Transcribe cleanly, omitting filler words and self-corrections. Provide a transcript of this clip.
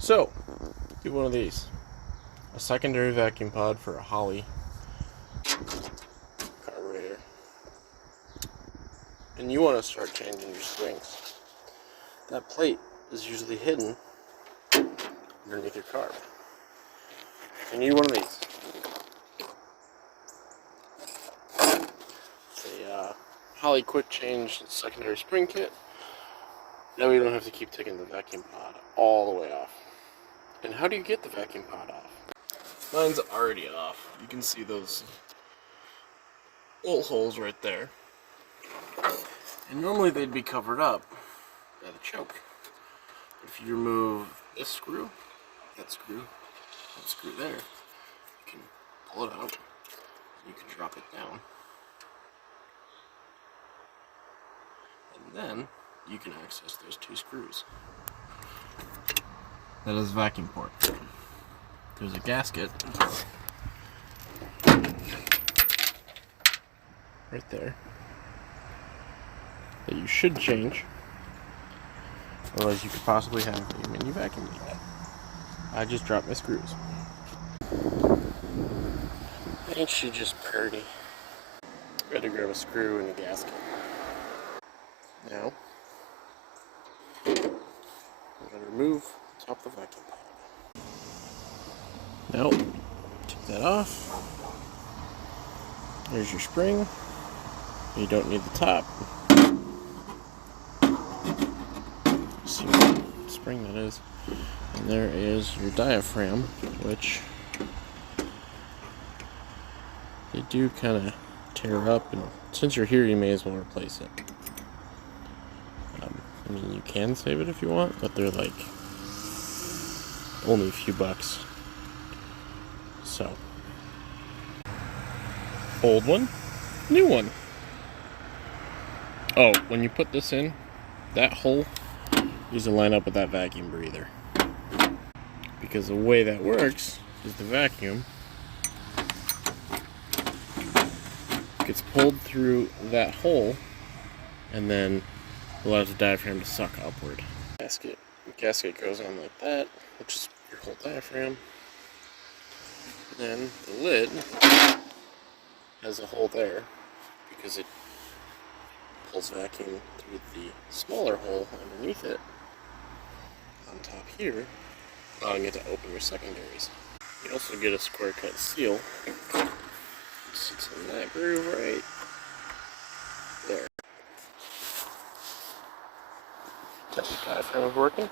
So, do one of these. A secondary vacuum pod for a Holley carburetor. And you want to start changing your springs. That plate is usually hidden underneath your carb. You need one of these. It's a Holley quick change secondary spring kit. Now we don't have to keep taking the vacuum pod all the way off. And how do you get the vacuum pod off? Mine's already off. You can see those little holes right there. And normally they'd be covered up by the choke. If you remove this screw, that screw there, you can pull it out and you can drop it down. And then you can access those two screws. That is the vacuum port. There's a gasket right there that you should change, otherwise you could possibly have a mini vacuum leak. I just dropped my screws. Ain't she just pretty? Got to grab a screw and a gasket. Now, I'm going to remove the top of the vacuum pod. Now, take that off. There's your spring. You don't need the top. See what spring that is. And there is your diaphragm, which they do kind of tear up, and since you're here you may as well replace it. I mean, you can save it if you want, but they're like only a few bucks. So, old one, new one. Oh, when you put this in, that hole needs to line up with that vacuum breather. Because the way that works is the vacuum gets pulled through that hole and then allows the diaphragm to suck upward. The gasket goes on like that, which is your whole diaphragm. And then the lid has a hole there because it pulls vacuum through the smaller hole underneath it on top here, allowing it to open your secondaries. You also get a square cut seal. It sits in that groove right there. Test the diaphragm is working.